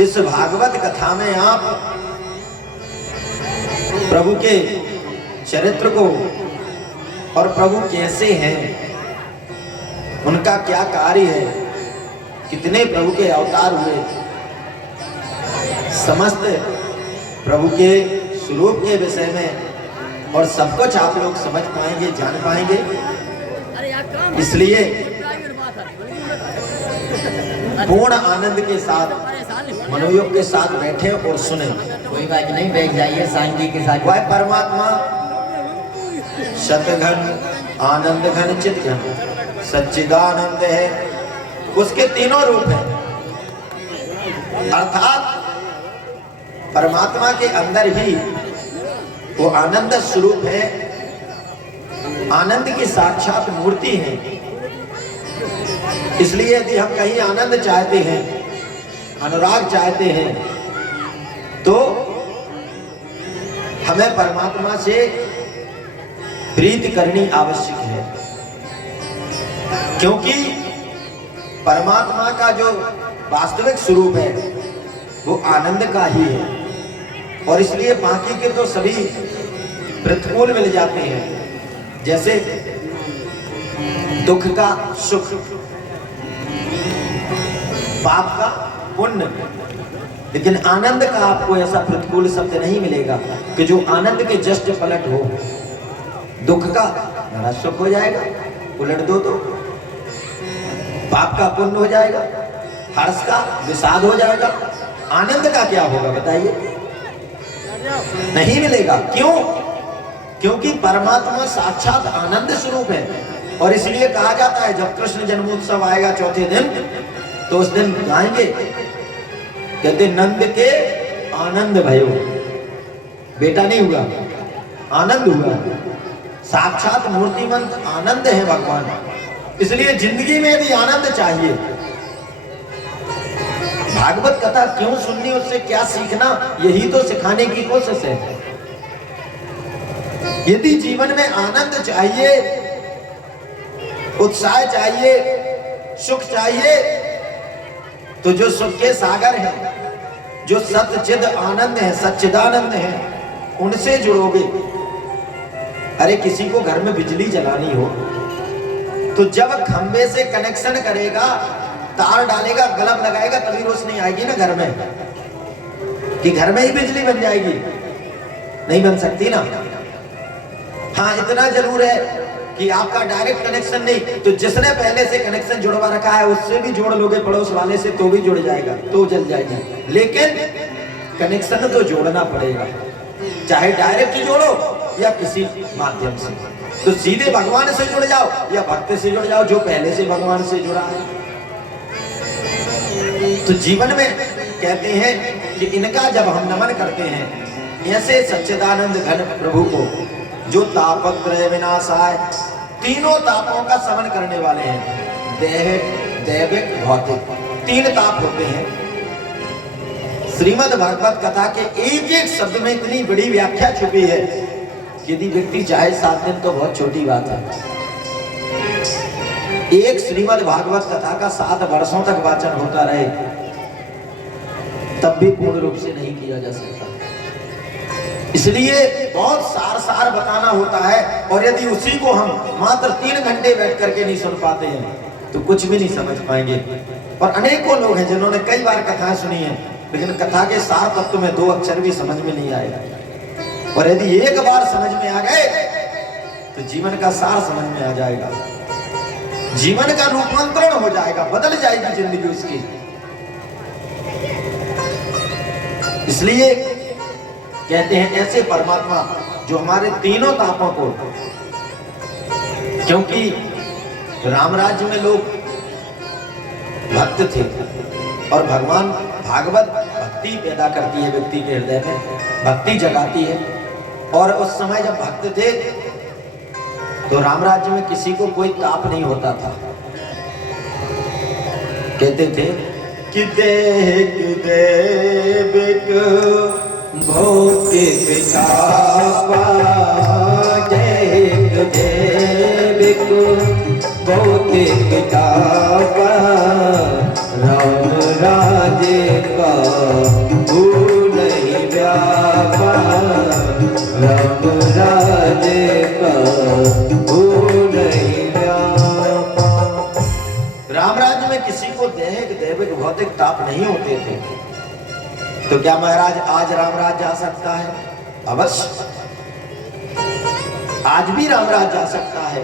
इस भागवत कथा में आप प्रभु के चरित्र को और प्रभु कैसे हैं, उनका क्या कार्य है, कितने प्रभु के अवतार हुए, समस्त प्रभु के स्वरूप के विषय में और सब कुछ आप लोग समझ पाएंगे, जान पाएंगे। इसलिए पूर्ण आनंद के साथ, मनोयोग के साथ बैठे और सुने। कोई बात नहीं, बैठ जाइए सांगी के साथ। वह परमात्मा शतघन आनंद घन चित घन सच्चिदानंद है, उसके तीनों रूप हैं। अर्थात परमात्मा के अंदर ही वो आनंद स्वरूप है, आनंद की साक्षात मूर्ति है। इसलिए यदि हम कहीं आनंद चाहते हैं, अनुराग चाहते हैं, तो हमें परमात्मा से प्रीति करनी आवश्यक है, क्योंकि परमात्मा का जो वास्तविक स्वरूप है वो आनंद का ही है। और इसलिए बाकी के तो सभी प्रतिकूल मिल जाते हैं, जैसे दुख का सुख, पाप का पुण्य, लेकिन आनंद का आपको ऐसा प्रतिकूल शब्द नहीं मिलेगा कि जो आनंद के जस्ट पलट हो। दुख का बड़ा सुख हो जाएगा, उलट दो तो पाप का पुण्य हो जाएगा, हर्ष का विषाद हो जाएगा। आनंद का क्या होगा बताइए? नहीं मिलेगा। क्यों? क्योंकि परमात्मा साक्षात आनंद स्वरूप है। और इसलिए कहा जाता है जब कृष्ण जन्मोत्सव आएगा चौथे दिन, तो उस दिन गाएंगे, कहते नंद के आनंद भयो, बेटा नहीं हुआ, आनंद हुआ। साक्षात मूर्तिमंत आनंद है भगवान। इसलिए जिंदगी में यदि आनंद चाहिए, भागवत कथा क्यों सुननी, उससे क्या सीखना, यही तो सिखाने की कोशिश है। यदि जीवन में आनंद चाहिए, उत्साह चाहिए, सुख चाहिए, तो जो सुख के सागर हैं, जो सच्चिद आनंद है, सच्चिदानंद है, उनसे जुड़ोगे। अरे किसी को घर में बिजली जलानी हो तो जब खंबे से कनेक्शन करेगा, तार डालेगा, बल्ब लगाएगा, तभी रोशनी आएगी ना घर में, कि घर में ही बिजली बन जाएगी? नहीं बन सकती ना। हाँ, इतना जरूर है कि आपका डायरेक्ट कनेक्शन नहीं, तो जिसने पहले से कनेक्शन जुड़वा रखा है उससे भी जोड़ लोगे, पड़ोस वाले से, तो भी जुड़ जाएगा, तो जल जाएगी। लेकिन कनेक्शन तो जोड़ना पड़ेगा, चाहे डायरेक्ट जोड़ो या किसी माध्यम से। तो सीधे भगवान से जुड़ जाओ या भक्त से जुड़ जाओ, जो पहले से भगवान से जुड़ा है। तो जीवन में कहते हैं कि इनका जब हम नमन करते हैं, ऐसे सच्चिदानंद घन प्रभु को, जो तापत्रय विनाशाय, तीनों तापों का समन करने वाले हैं। देह, दैविक, भौतिक, तीन ताप होते हैं। श्रीमद् भागवत कथा के एक एक शब्द में इतनी बड़ी व्याख्या छुपी है, यदि व्यक्ति चाहे 7 दिन तो बहुत छोटी बात है। एक श्रीमद् भागवत कथा का 7 वर्षों तक वाचन होता रहे, तब भी पूर्ण रूप से नहीं किया जा सकता। इसलिए बहुत सार बताना होता है, और यदि उसी को हम मात्र 3 घंटे बैठ करके नहीं सुन पाते हैं तो कुछ भी नहीं समझ पाएंगे। और अनेकों लोग हैं जिन्होंने कई बार कथाएं सुनी है, लेकिन कथा के सार तत्व में 2 अक्षर भी समझ में नहीं आएगा। और यदि एक बार समझ में आ गए तो जीवन का सार समझ में आ जाएगा, जीवन का रूपांतरण हो जाएगा, बदल जाएगी जिंदगी उसकी। इसलिए कहते हैं ऐसे परमात्मा जो हमारे तीनों तापों को, क्योंकि राम राज्य में लोग भक्त थे और भगवान भागवत भक्ति पैदा करती है, व्यक्ति के हृदय में भक्ति जगाती है। और उस समय जब भक्त थे तो राम राज्य में किसी को कोई ताप नहीं होता था। कहते थे कि देह दैविक भौतिक तापा, देह दैविक भौतिक तापा, राम राजे का भूल नहीं व्यापा, राम राजे का भूल नहीं व्यापा। राम राज्य में किसी को दैहिक दैविक भौतिक ताप नहीं होते थे, तो क्या महाराज आज राम राज्य आ सकता है? अवश्य आज भी राम राज्य आ सकता है।